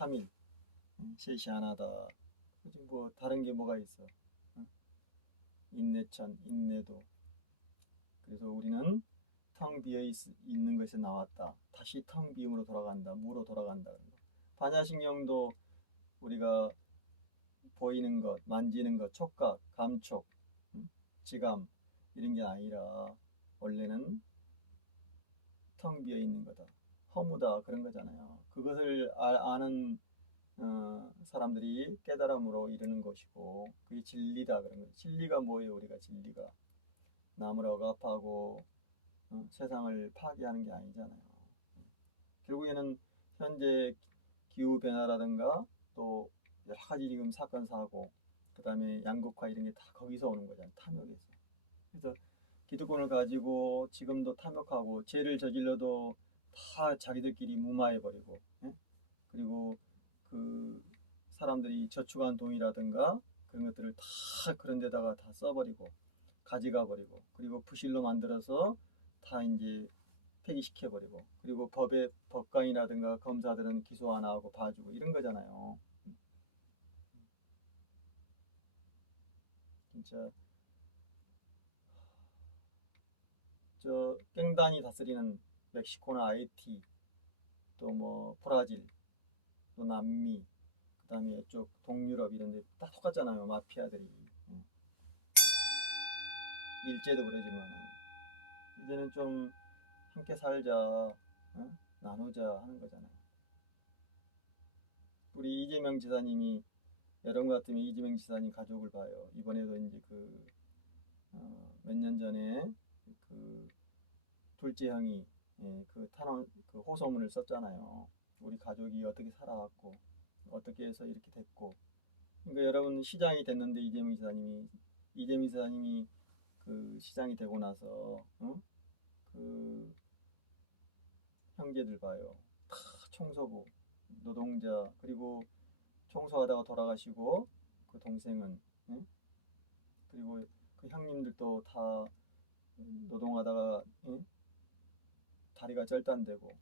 3일 셋이 하나다. 그지 뭐 다른 게 뭐가 있어? 인내천, 인내도. 그래서 우리는 텅 비어 있는 것에 나왔다. 다시 텅 비움으로 돌아간다. 무로 돌아간다. 반야신경도 우리가 보이는 것, 만지는 것, 촉각, 감촉, 지감 이런 게 아니라 원래는 텅 비어 있는 거다. 허무다 그런 거잖아요. 그것을 아는 사람들이 깨달음으로 이르는 것이고 그게 진리다 그런 거죠. 진리가 뭐예요? 우리가 진리가 남을 억압하고 세상을 파괴하는 게 아니잖아요. 결국에는 현재 기후 변화라든가 또 여러 가지 지금 사건 사고 그다음에 양극화 이런 게 다 거기서 오는 거잖아요. 탐욕에서. 그래서 기득권을 가지고 지금도 탐욕하고 죄를 저질러도 다 자기들끼리 무마해 버리고 그리고 그 사람들이 저축한 돈이라든가 그런 것들을 다 그런 데다가 다 써버리고 가져가 버리고 그리고 부실로 만들어서 다 이제 폐기시켜버리고 그리고 법관이라든가 검사들은 기소 안 하고 봐주고 이런 거잖아요. 진짜 저 깽단이 다스리는 멕시코나 하이티 또 뭐 브라질 또 남미 그다음에 이쪽 동유럽 이런 데 다 똑같잖아요. 마피아들이 일제도 그러지만 이제는 좀 함께 살자 나누자 하는 거잖아요. 우리 이재명 지사님이 여러분 같으면 이재명 지사님 가족을 봐요. 이번에도 이제 그 몇 년 전에 그 둘째 형이 그 탄원 그 호소문을 썼잖아요. 우리 가족이 어떻게 살아왔고 어떻게 해서 이렇게 됐고. 그러니까 여러분 시장이 됐는데 이재명 지사님이 그 시장이 되고 나서 그 형제들 봐요. 다 청소부 노동자 그리고 청소하다가 돌아가시고 그 동생은 그리고 그 형님들도 다 노동하다가 다리가 절단되고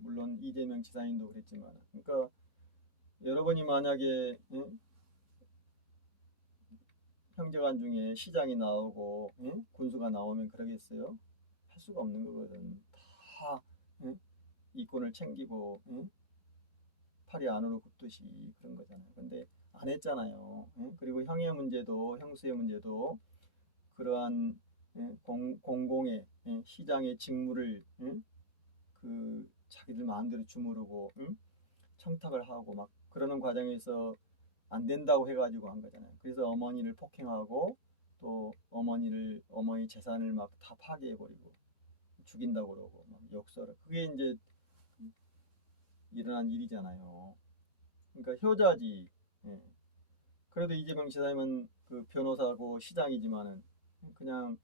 물론 이재명 지사님도 그랬지만 그러니까 여러분이 만약에 형제간 중에 시장이 나오고 군수가 나오면 그러겠어요? 할 수가 없는 거거든. 다 이권을 챙기고 팔이 안으로 굽듯이 그런 거잖아요. 근데 안 했잖아요. 그리고 형수의 문제도 그러한 공공의 시장의 직무를 그 자기들 마음대로 주무르고 청탁을 하고 막 그러는 과정에서 안 된다고 해가지고 한 거잖아요. 그래서 어머니를 폭행하고 또 어머니 재산을 막 다 파괴해버리고 죽인다고 그러고 막 욕설을 그게 이제 일어난 일이잖아요. 그러니까 효자지. 예. 그래도 이재명 지사님은 그 변호사고 시장이지만은 그냥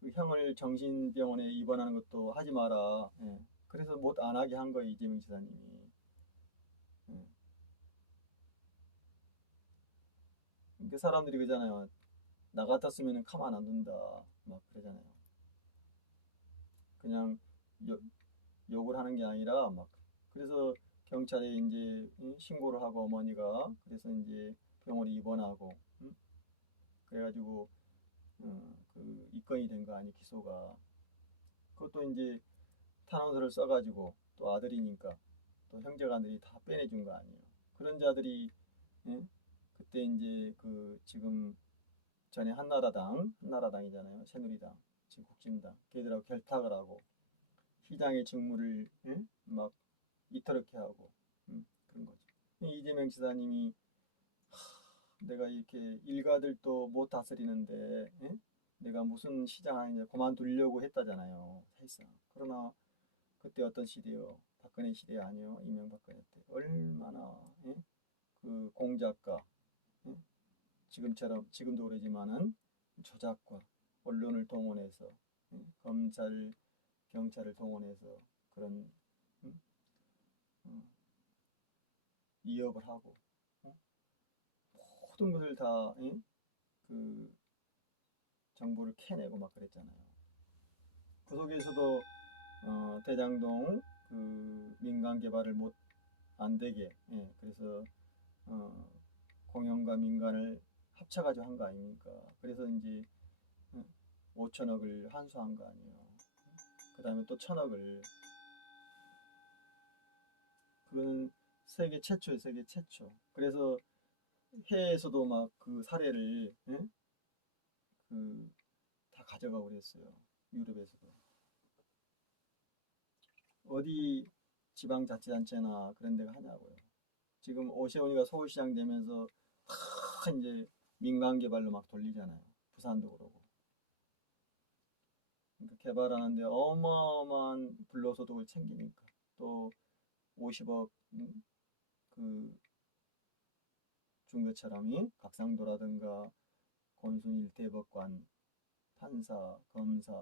그 형을 정신병원에 입원하는 것도 하지 마라. 예. 그래서 못 안 하게 한 거예요 이재명 지사님이. 예. 그 사람들이 그러잖아요. 나 같았으면 가만 안 둔다. 막 그러잖아요. 그냥 욕을 하는 게 아니라 막 그래서 경찰에 이제 신고를 하고 어머니가 그래서 이제 병원에 입원하고 그래가지고 그 입건이 된 거 아니 기소가 그것도 이제 탄원서를 써가지고 또 아들이니까 또 형제간들이 다 빼내준 거 아니에요. 그런 자들이 예? 그때 이제 그 지금 전에 한나라당이잖아요. 새누리당, 지금 국진당 걔들하고 결탁을 하고 시장의 직무를 막 이토록 하고 그런 거죠. 이재명 지사님이 내가 이렇게 일가들도 못 다스리는데 내가 무슨 시장 아니냐 그만두려고 했다잖아요. 사실상. 그러나 그때 어떤 시대요? 박근혜 시대 아니요? 이명박근혜 때 얼마나 그 공작가 지금처럼 지금도 그러지만은 조작과 언론을 동원해서 검찰 경찰을 동원해서 그런 음? 어, 위협을 하고 모든 것을 다 그 정보를 캐내고 막 그랬잖아요. 그 속에서도 대장동 그 민간 개발을 못 안 되게, 예, 그래서 공연과 민간을 합쳐가지고 한 거 아닙니까? 그래서 이제 5천억을 환수한 거 아니에요. 그 다음에 또 1,000억을, 그거는 세계 최초예요, 세계 최초. 그래서 해외에서도 막 그 사례를, 예? 다 가져가고 그랬어요. 유럽에서도. 어디 지방자치단체나 그런 데가 하냐고요. 지금 오세훈이가 서울시장 되면서 다 이제 민간 개발로 막 돌리잖아요. 부산도 그러고. 그러니까 개발하는데 어마어마한 불로소득을 챙기니까. 또 50억 그 준 것처럼 각상도라든가 권순일 대법관, 판사, 검사,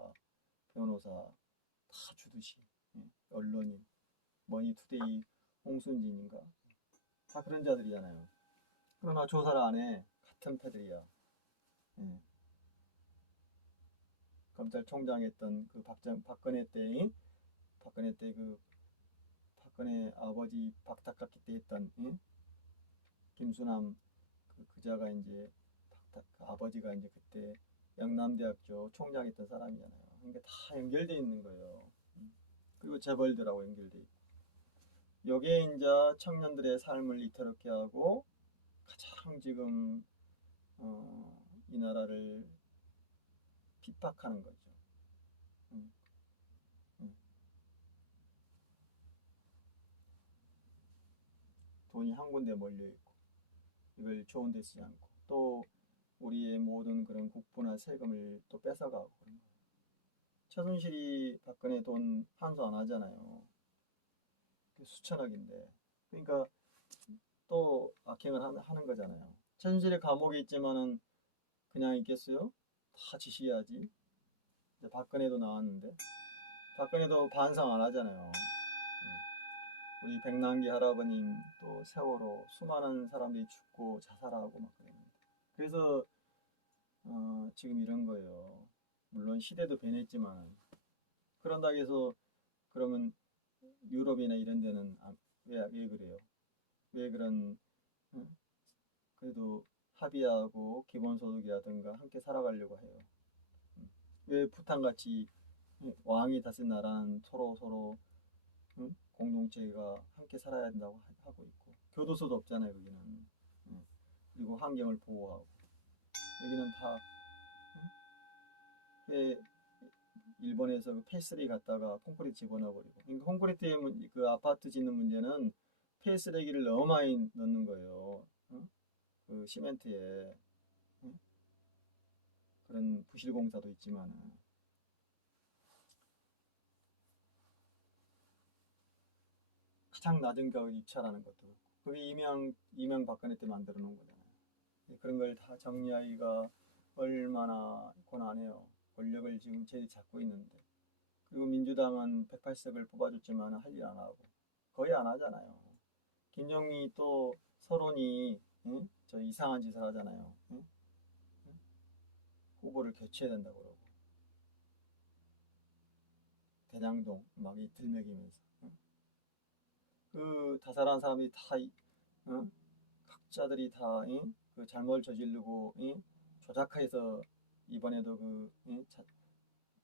변호사 다 주듯이, 예, 언론인, 머니투데이 홍순진인가 다 그런 자들이잖아요. 그러나 조사를 안 해. 같은 패들이야. 예. 검찰총장 했던 그 박근혜 때, 박근혜 때 박근혜 아버지 박탁각기 때 했던, 예? 김수남 그 자가 이제 그 아버지가 이제 그때 영남대학교 총장했던 사람이잖아요. 그러니까 다 연결돼 있는 거예요. 그리고 재벌들하고 연결돼 있고. 요게 이제 청년들의 삶을 이토록 하고 가장 지금 이 나라를 핍박하는 거죠. 음, 음. 돈이 한 군데 몰려 있고 이걸 좋은 데 쓰지 않고 또 우리의 모든 그런 국부나 세금을 또 뺏어가고 그런 거예요. 최순실이 박근혜 돈 환수 안 하잖아요. 수천억인데. 그러니까 또 악행을 하는 거잖아요. 최순실이 감옥에 있지만은 그냥 있겠어요? 다 지시해야지. 이제 박근혜도 나왔는데 박근혜도 반성 안 하잖아요. 우리 백남기 할아버님 또 세월호 수많은 사람들이 죽고 자살하고 막 그랬는데 그래서 지금 이런 거예요. 물론 시대도 변했지만 그런다고 해서 그러면 유럽이나 이런 데는 왜 그래요? 왜 그런 그래도 합의하고 기본소득이라든가 함께 살아가려고 해요. 왜 부탄같이 왕이 다스린 나라는 서로 공동체가 함께 살아야 된다고 하고 있고 교도소도 없잖아요 거기는. 그리고 환경을 보호하고 여기는 다 일본에서 그 폐쓰레기 갖다가 콘크리트 집어넣어버리고 그러니까 콘크리트에 그 아파트 짓는 문제는 폐쓰레기를 너무 많이 넣는 거예요. 그 시멘트에 그런 부실공사도 있지만 가장 낮은 가격에 입찰하는 것도 그렇고 그게 이명박근혜 때 만들어 놓은 거잖아요. 그런 걸 다 정리하기가 얼마나 고난해요. 권력을 지금 제일 잡고 있는데 그리고 민주당은 180석을 뽑아줬지만 할 일 안 하고 거의 안 하잖아요. 김정미 또 서론이 저 이상한 짓을 하잖아요. 후보를 교체해야 된다고 그러고 대장동 막 이 들먹이면서 그 다살한 사람들이 다 각자들이 다 그 잘못을 저지르고 조작해서 이번에도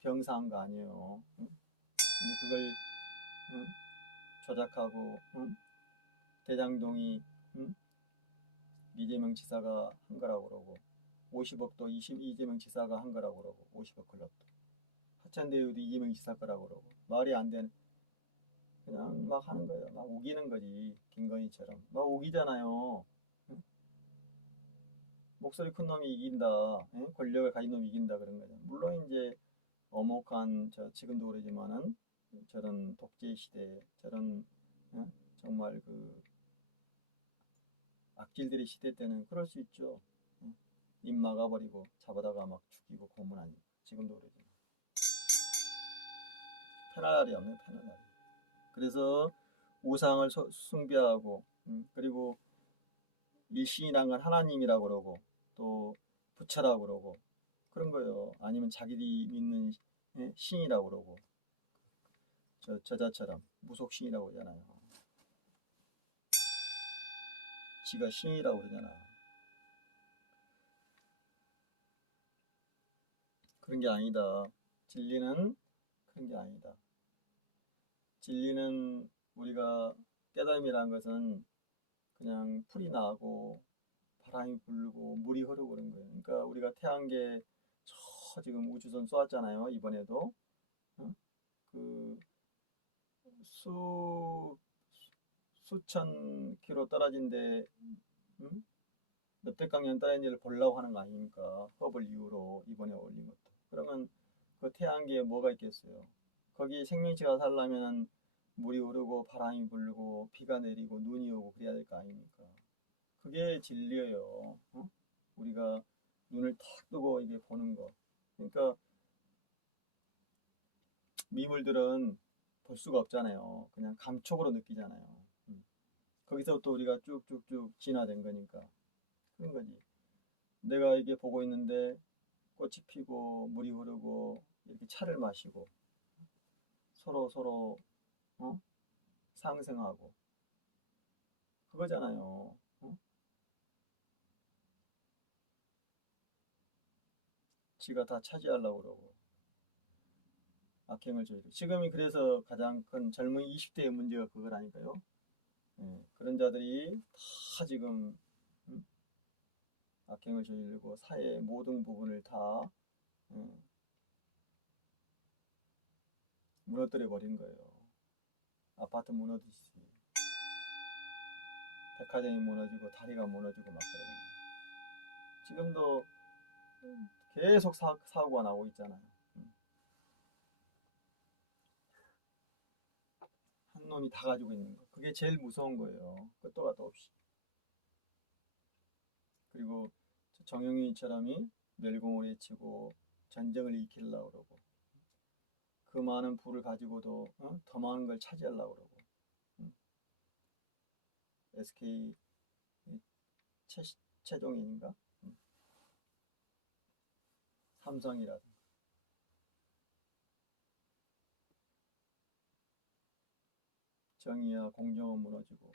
병사한 거 아니에요. 근데 그걸 조작하고 대장동이 이재명 지사가 한 거라고 그러고 50억도 이재명 지사가 한 거라고 그러고 50억 클럽도 하천대유도 이재명 지사 거라고 그러고 말이 안 되는 그냥 막 하는 거예요. 막 우기는 거지. 김건희처럼 막 우기잖아요. 목소리 큰 놈이 이긴다. 권력을 가진 놈이 이긴다 그런 거죠. 물론 이제 어목한 지금도 그러지만은 저런 독재 시대 저런 정말 그 악질들의 시대 때는 그럴 수 있죠. 입 막아버리고 잡아다가 막 죽이고 고문하니 지금도 그러지만 편할 날이 없네 편할 날이. 그래서 우상을 숭배하고 그리고 일신이란 건 하나님이라고 그러고 또 부처라고 그러고 그런 거예요. 아니면 자기들이 믿는 신이라고 그러고, 저, 저자처럼 무속신이라고 하잖아요. 지가 신이라고 그러잖아. 그런 게 아니다. 진리는 그런 게 아니다. 진리는 우리가 깨달음이라는 것은 그냥 풀이 나고 바람이 불고 물이 흐르고 그런 거예요. 그러니까 우리가 태양계 저 지금 우주선 쏘았잖아요. 이번에도 어? 그 수, 수천 킬로 떨어진데 몇백 광년 떨어진지를 보려고 하는 거 아닙니까? 허블 이후로 이번에 올린 것도. 그러면 그 태양계에 뭐가 있겠어요? 거기 생명체가 살려면 물이 흐르고 바람이 불고 비가 내리고 눈이 오고 그래야 될 거 아닙니까? 그게 진리예요. 어? 우리가 눈을 탁 뜨고 이게 보는 거. 그러니까 미물들은 볼 수가 없잖아요. 그냥 감촉으로 느끼잖아요. 거기서부터 우리가 쭉쭉쭉 진화된 거니까. 그런 거지. 내가 이게 보고 있는데 꽃이 피고 물이 흐르고 이렇게 차를 마시고 서로 어? 상생하고 그거잖아요. 어? 지가 다 차지하려고 그러고 악행을 저지르고 지금이 그래서 가장 큰 젊은 20대의 문제가 그거라니까요. 예, 그런 자들이 다 지금 악행을 저지르고 사회의 모든 부분을 다 예, 무너뜨려 버린 거예요. 아파트 무너지듯이 백화점이 무너지고 다리가 무너지고 막 그러는 거예요. 지금도 계속 사고가 나고 있잖아요. 한 놈이 다 가지고 있는 거. 그게 제일 무서운 거예요. 끝도 가도 없이. 그리고 정영이처럼이 멸공을 해치고 전쟁을 일으키려고 그러고 그 많은 부를 가지고도 더 많은 걸 차지하려고 그러고 SK 최, 최종인가? 삼성이라든가 정의와 공정은 무너지고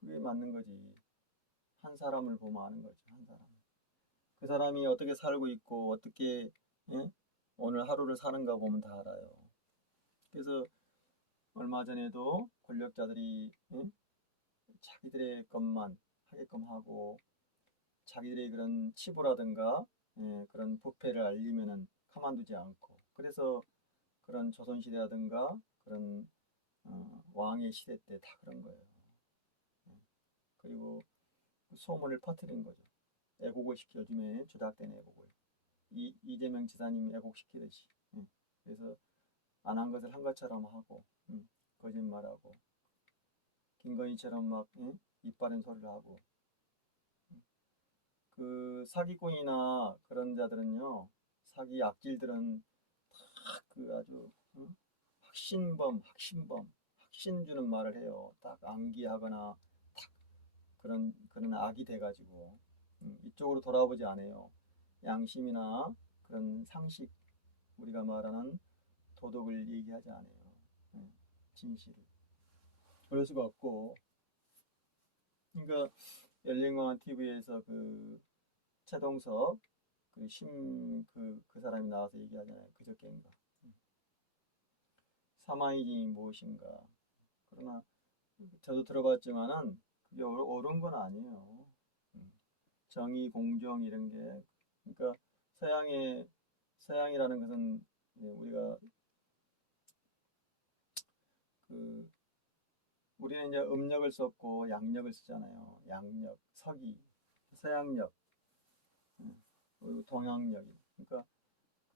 그게 맞는 거지. 한 사람을 보면 아는 거지. 한 사람. 그 사람이 어떻게 살고 있고 어떻게 예? 오늘 하루를 사는가 보면 다 알아요. 그래서 얼마 전에도 권력자들이 예? 자기들의 것만 하게끔 하고 자기들의 그런 치부라든가 예, 그런 부패를 알리면은 가만두지 않고 그래서 그런 조선시대라든가 그런 왕의 시대 때 다 그런 거예요. 예. 그리고 그 소문을 퍼뜨린 거죠. 애국을 시켜 요즘에 조작된 애국을 이재명 지사님 애국시키듯이 예. 그래서 안 한 것을 한 것처럼 하고 거짓말하고 김건희처럼 막 이빠른 소리를 하고 그 사기꾼이나 그런 자들은요 사기 악질들은 딱 그 아주 확신 주는 말을 해요. 딱 암기하거나 딱 그런 악이 돼가지고 이쪽으로 돌아보지 않아요. 양심이나 그런 상식 우리가 말하는 도덕을 얘기하지 않아요. 예, 진실을 그럴 수가 없고 그러니까 열린공원 TV에서 그 최동석 그 사람이 나와서 얘기하잖아요. 그저께인가. 사마이진이 무엇인가. 그러나 저도 들어봤지만은 그게 옳은 건 아니에요. 정의, 공정 이런 게 그러니까 서양이라는 것은 우리가 그 우리는 이제 음력을 썼고 양력을 쓰잖아요. 양력, 서기, 서양력, 그리고 동양력. 그러니까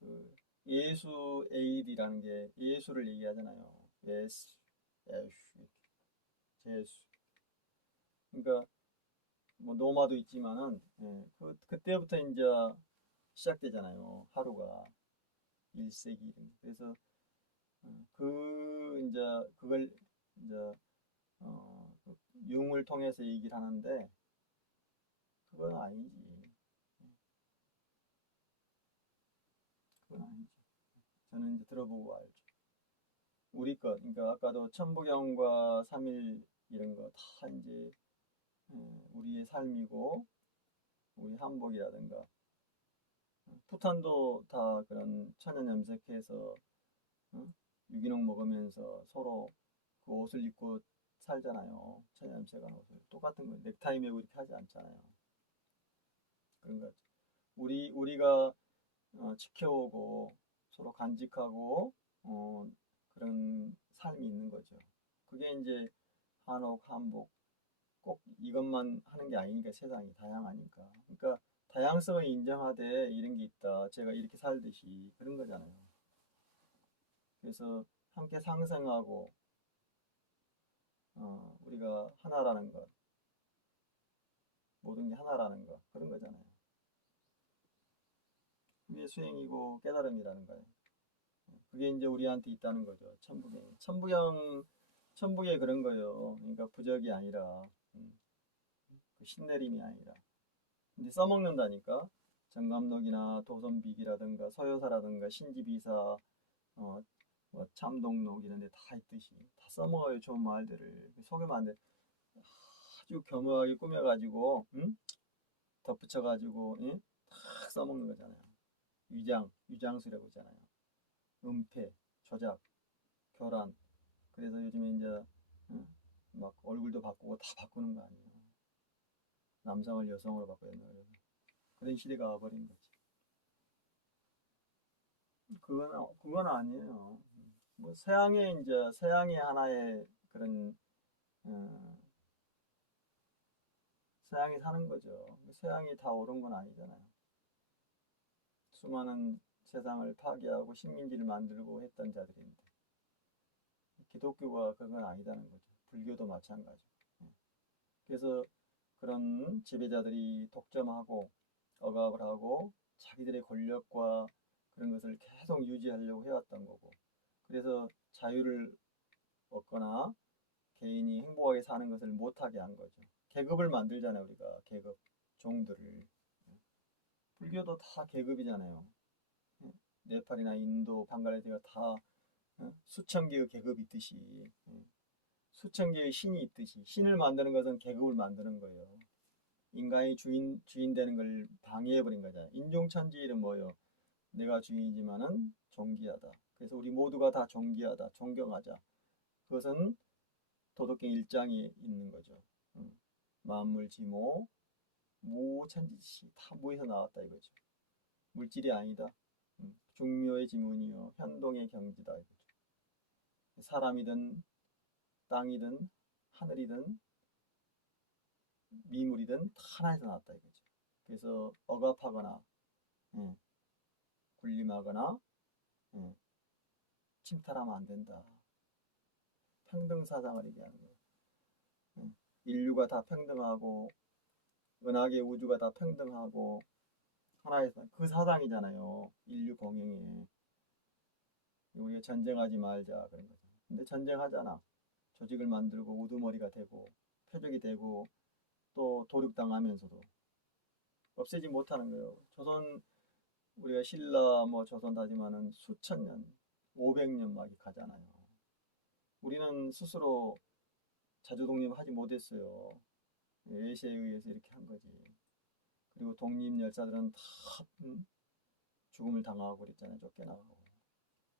그 예수 에이드라는 게 예수를 얘기하잖아요. 예수, 예수, 제수. 그러니까 뭐 노마도 있지만은 그때부터 이제 시작되잖아요. 하루가 1세기 그래서 그 이제 그걸 이제 그 융을 통해서 얘기를 하는데 그건 아니지. 그건 아니지. 저는 이제 들어보고 알죠. 우리 것, 그러니까 아까도 천부경과 삼일 이런 거 다 이제 우리의 삶이고 우리 한복이라든가 푸탄도 다 그런 천연 염색해서 어? 유기농 먹으면서 서로 그 옷을 입고 살잖아요. 천연 염색한 옷을 똑같은 거 넥타이 매고 이렇게 하지 않잖아요. 그런 거 우리가 지켜오고 서로 간직하고 그런 삶이 있는 거죠. 그게 이제 한옥, 한복 꼭 이것만 하는 게 아니니까 세상이 다양하니까. 그러니까 다양성을 인정하되 이런 게 있다. 제가 이렇게 살듯이 그런 거잖아요. 그래서 함께 상생하고 우리가 하나라는 것, 모든 게 하나라는 것 그런 거잖아요. 그게 수행이고 깨달음이라는 거예요. 그게 이제 우리한테 있다는 거죠. 천부경에 그런 거예요. 그러니까 부적이 아니라 그 신내림이 아니라. 근데 써먹는다니까. 정감록이나 도선비기라든가 서효사라든가 신지비사, 뭐 참동록 이런 데 다 있듯이 다 써먹어요. 좋은 말들을 속이면 안 돼. 아주 겸허하게 꾸며가지고 덧붙여가지고 다 써먹는 거잖아요. 위장술이라고 있잖아요. 은폐, 조작, 교란. 그래서 요즘에 이제 막 얼굴도 바꾸고 다 바꾸는 거 아니에요. 남성을 여성으로 바꿔야 된다 그래서 그런 시대가 와버린 거지. 그건 아니에요. 뭐 서양의 하나의 그런 어, 서양이 사는 거죠. 서양이 다 옳은 건 아니잖아요. 수많은 세상을 파괴하고 식민지를 만들고 했던 자들인데 기독교가 그건 아니다는 거죠. 불교도 마찬가지고. 그래서 그런 지배자들이 독점하고 억압을 하고 자기들의 권력과 그런 것을 계속 유지하려고 해왔던 거고. 그래서 자유를 얻거나 개인이 행복하게 사는 것을 못하게 한 거죠. 계급을 만들잖아요, 우리가. 계급, 종들을. 불교도 다 계급이잖아요. 네팔이나 인도, 방글라데시가 다 수천 개의 계급이 있듯이 수천 개의 신이 있듯이 신을 만드는 것은 계급을 만드는 거예요. 인간이 주인 되는 걸 방해해버린 거잖아요. 인종천지는 뭐예요? 내가 주인이지만은 존귀하다. 그래서 우리 모두가 다 존귀하다. 존경하자. 그것은 도덕경 1장에 있는 거죠. 만물지모 무천지시 다 무에서 나왔다 이거죠. 물질이 아니다. 중묘의 지문이요 현동의 경지다 이거죠. 사람이든 땅이든 하늘이든 미물이든 다 하나에서 나왔다 이거죠. 그래서 억압하거나 예, 군림하거나 예, 침탈하면 안 된다. 평등 사상을 얘기하는 거예요. 인류가 다 평등하고 은하계 우주가 다 평등하고 하나에서 그 사상이잖아요. 인류 공영에 우리가 전쟁하지 말자 그런 거죠. 근데 전쟁하잖아. 조직을 만들고 우두머리가 되고 표적이 되고 또 도륙당하면서도 없애지 못하는 거예요. 조선 우리가 신라 뭐 조선 다지만은 수천 년, 500년 막 가잖아요. 우리는 스스로 자주 독립하지 못했어요. 외세에 의해서 이렇게 한 거지. 그리고 독립 열사들은 다 죽음을 당하고 그랬잖아요. 쫓겨나가고.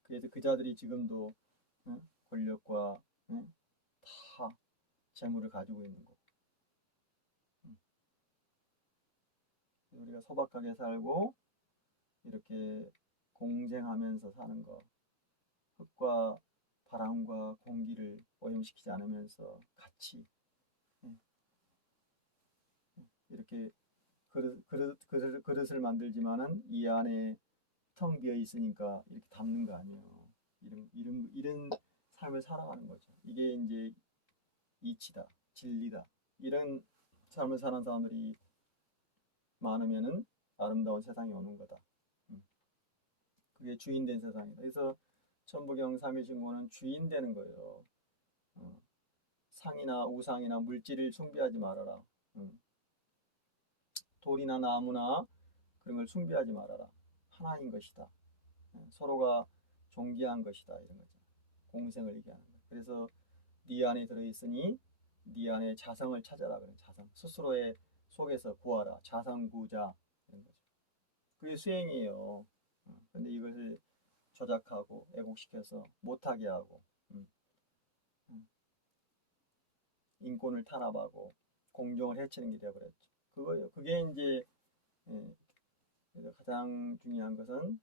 그래서 그 자들이 지금도 권력과 다 재물을 가지고 있는 거고. 우리가 소박하게 살고 이렇게 공생하면서 사는 거. 흙과 바람과 공기를 오염시키지 않으면서 같이 이렇게 그릇을 만들지만은 이 안에 텅 비어 있으니까 이렇게 담는 거 아니에요. 이런 삶을 살아가는 거죠. 이게 이제 이치다, 진리다. 이런 삶을 사는 사람들이 많으면은 아름다운 세상이 오는 거다. 그게 주인된 세상이다. 그래서 천부경 삼일신고는 주인 되는 거예요. 상이나 우상이나 물질을 숭배하지 말아라. 돌이나 나무나 그런 걸 숭배하지 말아라. 하나인 것이다. 서로가 존귀한 것이다. 이런 거죠. 공생을 얘기하는 거예요. 그래서 네 안에 들어있으니 네 안에 자성을 찾아라. 그래. 자성. 스스로의 속에서 구하라. 자성구자. 이런 거죠. 그게 수행이에요. 근데 이것을 조작하고 애곡시켜서 못하게 하고 인권을 탄압하고 공정을 해치는 게 되어버렸죠. 그거예요. 그게 이제 그래서 가장 중요한 것은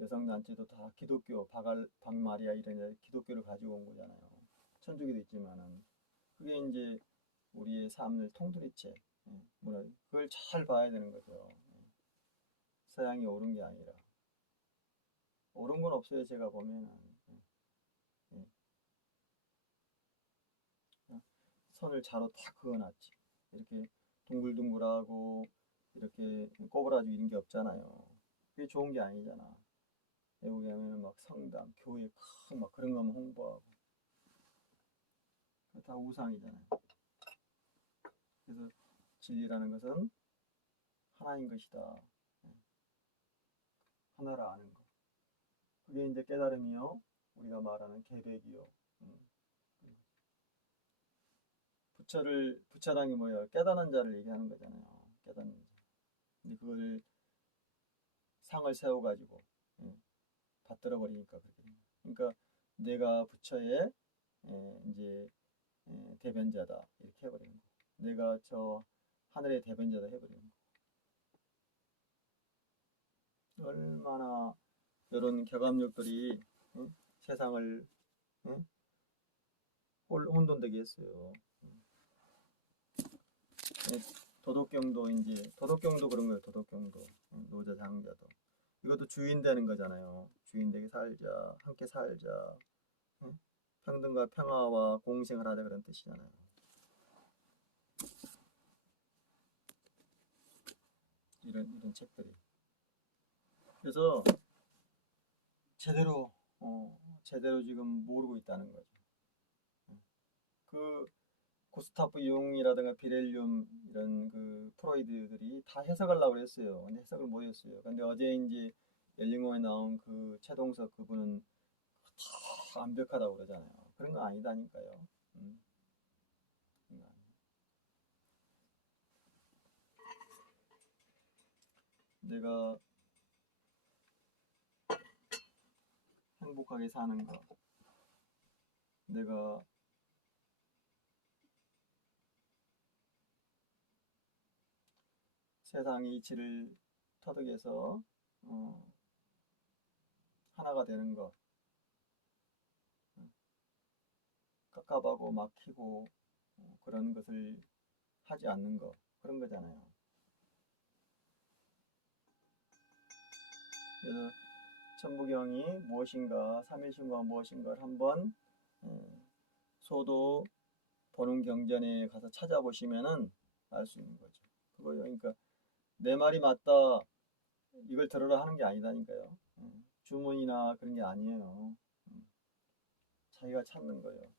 여성단체도 다 기독교, 박마리아 이런 기독교를 가지고 온 거잖아요. 천주교도 있지만은 그게 이제 우리의 삶을 통틀이체 그걸 잘 봐야 되는 거죠. 서양이 옳은 게 아니라 옳은 건 없어요. 제가 보면은 선을 자로 다 그어놨지. 이렇게 둥글둥글하고 이렇게 꼬부라지고 이런 게 없잖아요. 그게 좋은 게 아니잖아. 외국에 가면은 막 성당, 교회 큰 막 그런 거만 홍보하고 다 우상이잖아요. 그래서 진리라는 것은 하나인 것이다. 하나라 아는 거. 그게 이제 깨달음이요. 우리가 말하는 계백이요. 부처랑이 뭐야? 깨달은 자를 얘기하는 거잖아요. 깨닫는 자. 근데 그걸 상을 세워가지고 받들어 버리니까 그렇게 됩니다. 그러니까 내가 부처의 이제 대변자다 이렇게 해버리는 거. 내가 저 하늘의 대변자다 해버리는 거. 얼마나 이런 격압력들이 세상을 혼돈되게 했어요. 도덕경도 이제 도덕경도 그런 거예요. 도덕경도 노자 장자도 이것도 주인 되는 거잖아요. 주인 되게 살자, 함께 살자, 평등과 평화와 공생을 하자 그런 뜻이잖아요. 이런 책들이. 그래서 제대로 지금 모르고 있다는 거죠. 그 구스타프 융이라든가 비렐륨 이런 그 프로이드들이 다 해석을 하려고 했어요. 근데 해석을 못 했어요. 근데 어제 이제 열린공원에 나온 그 최동석 그분은 다 완벽하다고 그러잖아요. 그런 거 아니다니까요. 내가 행복하게 사는 거, 내가 세상의 이치를 터득해서 하나가 되는 것, 깝깝하고 막히고 그런 것을 하지 않는 것, 그런 거잖아요. 그래서 천부경이 무엇인가, 삼일신과가 무엇인가를 한번 소도 보는 경전에 가서 찾아보시면은 알 수 있는 거죠. 그거요. 그러니까 내 말이 맞다 이걸 들으라 하는 게 아니다니까요. 주문이나 그런 게 아니에요. 자기가 찾는 거예요.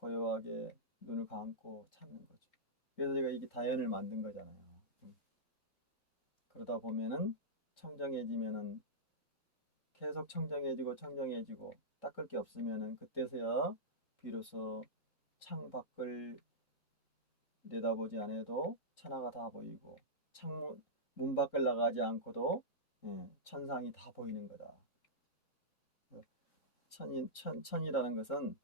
고요하게 눈을 감고 찾는 거죠. 그래서 제가 이게 다연을 만든 거잖아요. 그러다 보면은 청정해지면은 계속 청정해지고 닦을 게 없으면은 그때서야 비로소 창밖을 내다보지 않아도 천하가 다 보이고 창문 문 밖을 나가지 않고도 천상이 다 보이는 거다. 천이라는 것은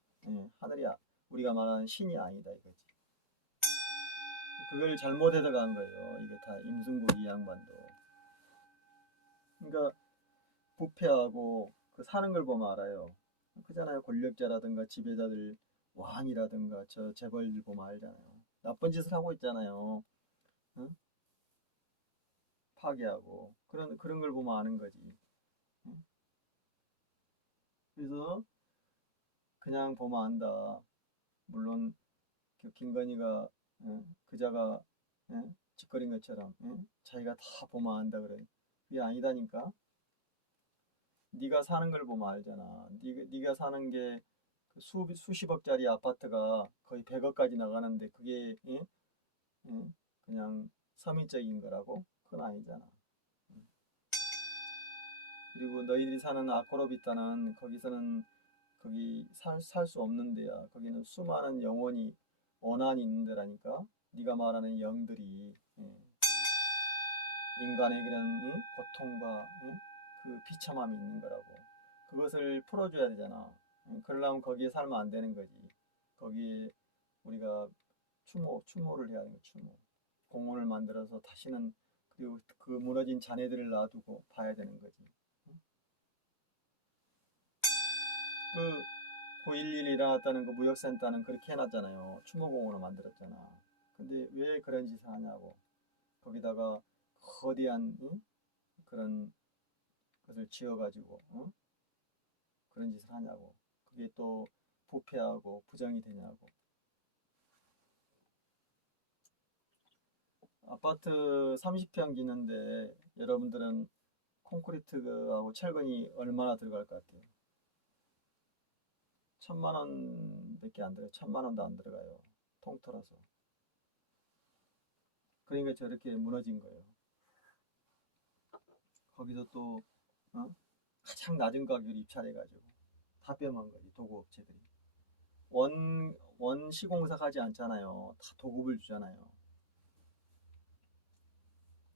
하늘이 우리가 말하는 신이 아니다 이거지. 그걸 잘못 해석한 거예요. 이게 다 임승국 이 양반도. 그러니까 부패하고 그 사는 걸 보면 알아요. 그잖아요. 권력자라든가 지배자들 왕이라든가 저 재벌들 보면 알잖아요. 나쁜 짓을 하고 있잖아요. 응? 파괴하고 그런 걸 보면 아는 거지. 응? 그래서 그냥 보면 안다. 물론 그 김건희가 그자가 짓거린 것처럼 자기가 다 보면 안다 그래. 그게 아니다니까. 네가 사는 걸 보면 알잖아. 네가 사는 게 수십억짜리 아파트가 거의 100억까지 나가는데 그게 그냥 서민적인 거라고? 그건 아니잖아. 그리고 너희들이 사는 아크로비타는 거기서는 거기 살 수 없는 데야. 거기는 수많은 영혼이 원한이 있는 데라니까. 네가 말하는 영들이 인간의 그런 고통과 그 비참함이 있는 거라고. 그것을 풀어줘야 되잖아. 그러려면 거기에 살면 안 되는 거지. 거기에 우리가 추모를 해야 되는 거야. 추모. 공원을 만들어서 다시는 그리고 그 무너진 자네들을 놔두고 봐야 되는 거지. 그 9.11이 일어났다는 그 무역센터는 그렇게 해놨잖아요. 추모공원을 만들었잖아. 근데 왜 그런 짓을 하냐고. 거기다가 거대한 그런 것을 지어가지고 그런 짓을 하냐고. 그게 또 부패하고 부정이 되냐고. 아파트 30평 짓는데 여러분들은 콘크리트하고 철근이 얼마나 들어갈 것 같아요? 1,000만 원밖에 안 들어요. 1,000만 원도 안 들어가요. 통틀어서. 그러니까 저렇게 무너진 거예요. 거기서 또 어? 가장 낮은 가격으로 입찰해가지고 다 빼먹은 거지. 도구업체들이. 원 시공사 가지 않잖아요. 다 도급을 주잖아요.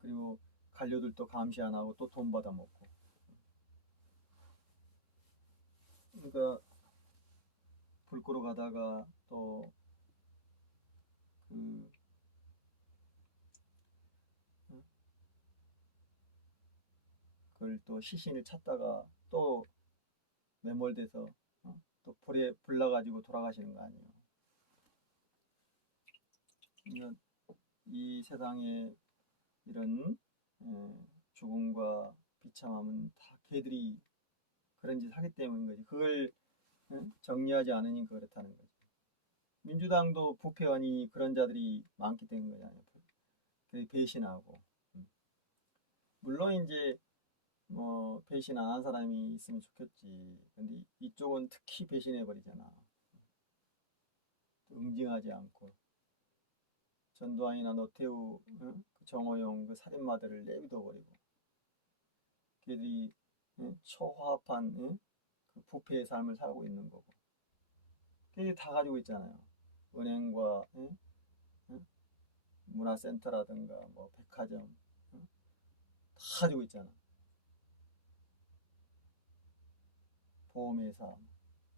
그리고 관료들도 감시 안 하고 또 돈 받아 먹고. 그러니까 불 끄러 가다가 또 그 그걸 또 시신을 찾다가 또 매몰돼서 또 불에 불나가지고 돌아가시는 거 아니에요. 그러니까 이 세상에 이런 죽음과 비참함은 다 걔들이 그런 짓 하기 때문인 거지. 그걸 정리하지 않으니까 그렇다는 거지. 민주당도 부패원이 그런 자들이 많기 때문인 거잖아요. 배신하고. 물론 이제 뭐 배신 안 한 사람이 있으면 좋겠지. 근데 이쪽은 특히 배신해 버리잖아. 응징하지 않고 전두환이나 노태우, 그 정호용 그 살인마들을 내비둬 버리고 걔들이 초화합한 그 부패의 삶을 살고 있는 거고. 걔들이 다 가지고 있잖아요. 은행과 문화센터라든가 뭐 백화점 다 가지고 있잖아. 보험회사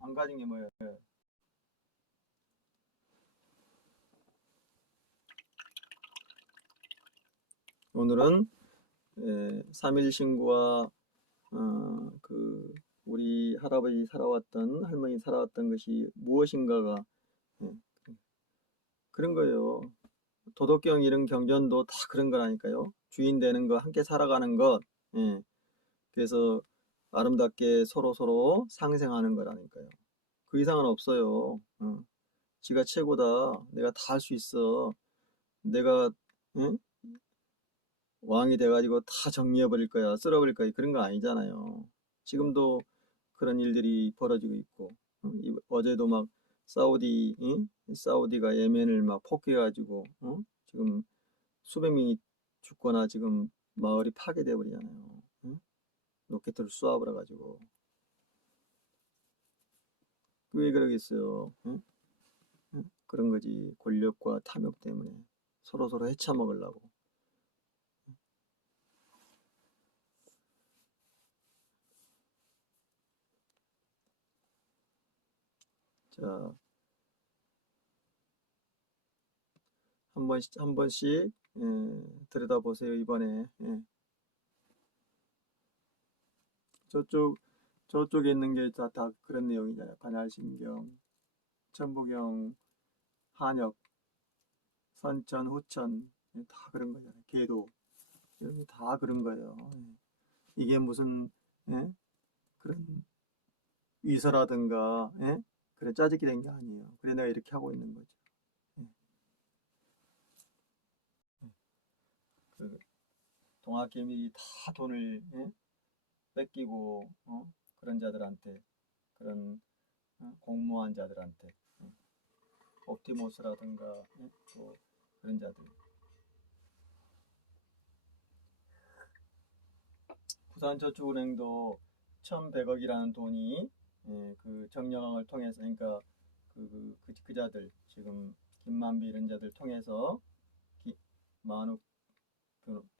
안 가진 게 뭐예요? 오늘은 3.1 신구와 그 우리 할아버지 살아왔던 할머니 살아왔던 것이 무엇인가가 예, 그런 거예요. 도덕경 이런 경전도 다 그런 거라니까요. 주인 되는 거, 함께 살아가는 것. 예. 그래서 아름답게 서로 상생하는 거라니까요. 그 이상은 없어요. 지가 최고다. 내가 다 할 수 있어. 내가 예? 왕이 돼가지고 다 정리해버릴 거야. 쓸어버릴 거야. 그런 거 아니잖아요. 지금도 그런 일들이 벌어지고 있고 어제도 막 사우디가 예멘을 막 폭격해가지고 지금 수백 명이 죽거나 지금 마을이 파괴돼 버리잖아요. 로켓을 쏘아버려가지고 왜 그러겠어요? 그런 거지. 권력과 탐욕 때문에 서로 해쳐먹으려고. 자, 한 번씩 들여다보세요. 이번에 저쪽에 있는 게 다 그런 내용이잖아요. 반야신경, 천부경, 한역, 선천, 후천 다 그런 거잖아요. 계도 이런 게 다 그런 거예요. 이게 무슨 그런 위서라든가 그래 짜집게 된 게 아니에요. 그래 내가 이렇게 하고 있는 거죠. 그 동학개미들이 다 돈을 뺏기고 그런 자들한테 그런 공무원 자들한테 옵티모스라든가 또 그런 자들 부산저축은행도 1,100억이라는 돈이 그 정영학을 통해서 그러니까 그자들 지금 김만비 이런 자들 통해서 마은욱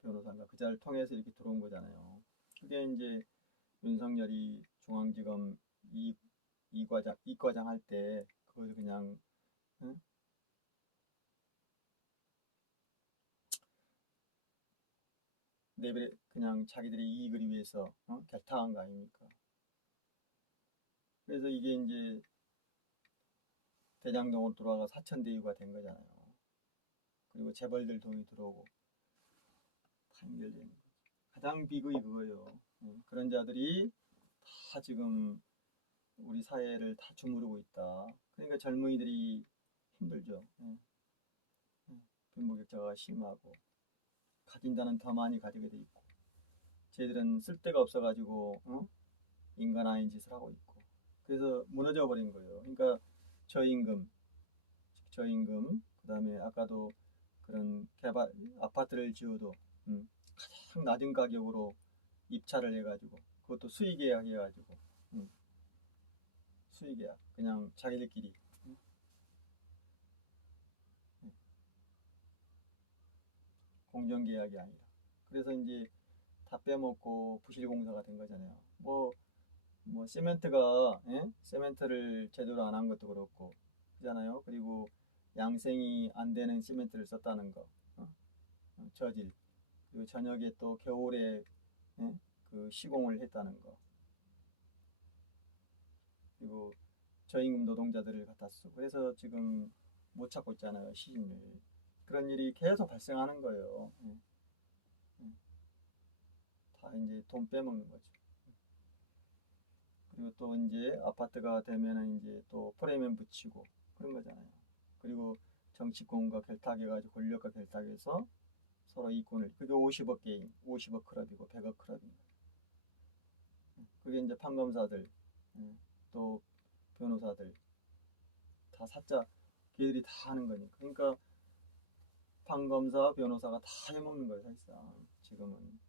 변호사인가 그자를 통해서 이렇게 들어온 거잖아요. 그게 이제 윤석열이 중앙지검 이과장 할 때 그걸 그냥 응? 내버려 그냥 자기들의 이익을 위해서 결탁한 거 아닙니까? 그래서 이게 이제 대장동으로 돌아가 사천대유가 된 거잖아요. 그리고 재벌들 돈이 들어오고 다 연결되는 거죠. 가장 비극이 그거예요. 그런 자들이 다 지금 우리 사회를 다 주무르고 있다. 그러니까 젊은이들이 힘들죠. 빈부격차가 심하고 가진 자는 더 많이 가지게 돼 있고 쟤들은 쓸 데가 없어가지고 인간 아닌 짓을 하고 있고 그래서 무너져 버린 거예요. 그러니까 저임금 그다음에 아까도 그런 개발 아파트를 지어도 가장 낮은 가격으로 입찰을 해가지고 그것도 수의계약 해가지고 수의계약 그냥 자기들끼리 공정계약이 아니라 그래서 이제 다 빼먹고 부실공사가 된 거잖아요. 뭐 시멘트가 시멘트를 제대로 안 한 것도 그렇고 그잖아요. 그리고 양생이 안 되는 시멘트를 썼다는 거 저질 그리고 저녁에 또 겨울에 그 시공을 했다는 거 그리고 저임금 노동자들을 갖다 쓰고 그래서 지금 못 찾고 있잖아요. 시신을 그런 일이 계속 발생하는 거예요. 다 이제 돈 빼먹는 거죠. 그리고 또 이제 아파트가 되면은 이제 또 프레임은 붙이고 그런 거잖아요. 그리고 정치권과 결탁해가지고 권력과 결탁해서 서로 이권을 그게 50억 게임, 50억 클럽이고 100억 클럽입니다. 그게 이제 판검사들 또 변호사들 다 사자 걔들이 다 하는 거니까 그러니까 판검사 변호사가 다 해먹는 거예요 사실상 지금은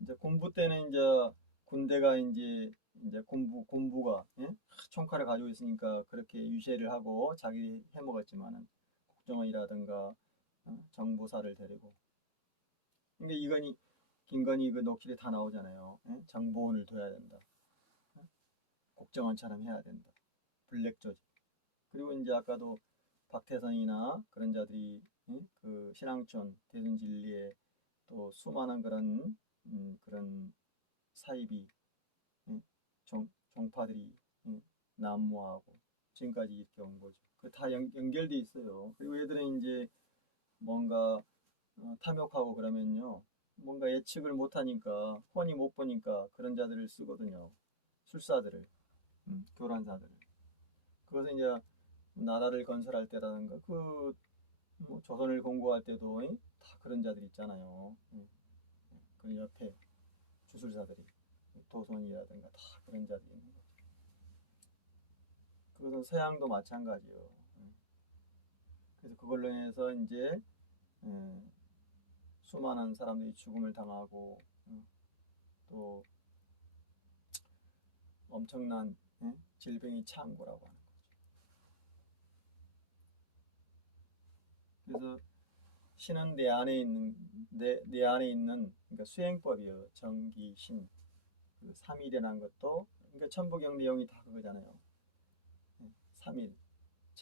이제 공부 때는 이제 군대가 이제 군부가 총칼을 가지고 있으니까 그렇게 유세를 하고 자기 해먹었지만은 국정원이라든가 정보사를 데리고 근데 이건희 김건희 그 녹취에 다 나오잖아요. 정보원을 둬야 된다. 국정원처럼 해야 된다. 블랙 조직. 그리고 이제 아까도 박태선이나 그런 자들이 그 신앙촌 대순진리에 또 수많은 그런 사이비 종파들이 난무하고 지금까지 이렇게 온 거죠. 그 다 연결돼 있어요. 그리고 얘들은 이제 뭔가 탐욕하고 그러면요. 뭔가 예측을 못하니까 훤히 못 보니까 그런 자들을 쓰거든요. 술사들을, 교란사들을. 그것은 이제 나라를 건설할 때라든가 뭐 조선을 공고할 때도 다 그런 자들 있잖아요. 그 옆에 주술사들이 도선이라든가 다 그런 자들이 있는 거죠. 그것은 서양도 마찬가지요. 그래서 그걸로 인해서 이제 수많은 사람들이 죽음을 당하고 또 엄청난 질병이 창고라고 하는 거죠. 그래서 신은 내 안에 있는 내 안에 있는 그러니까 수행법이요. 정기 신 그 3일이라는 것도 그러니까 천부경 내용이 다 그거잖아요. 3일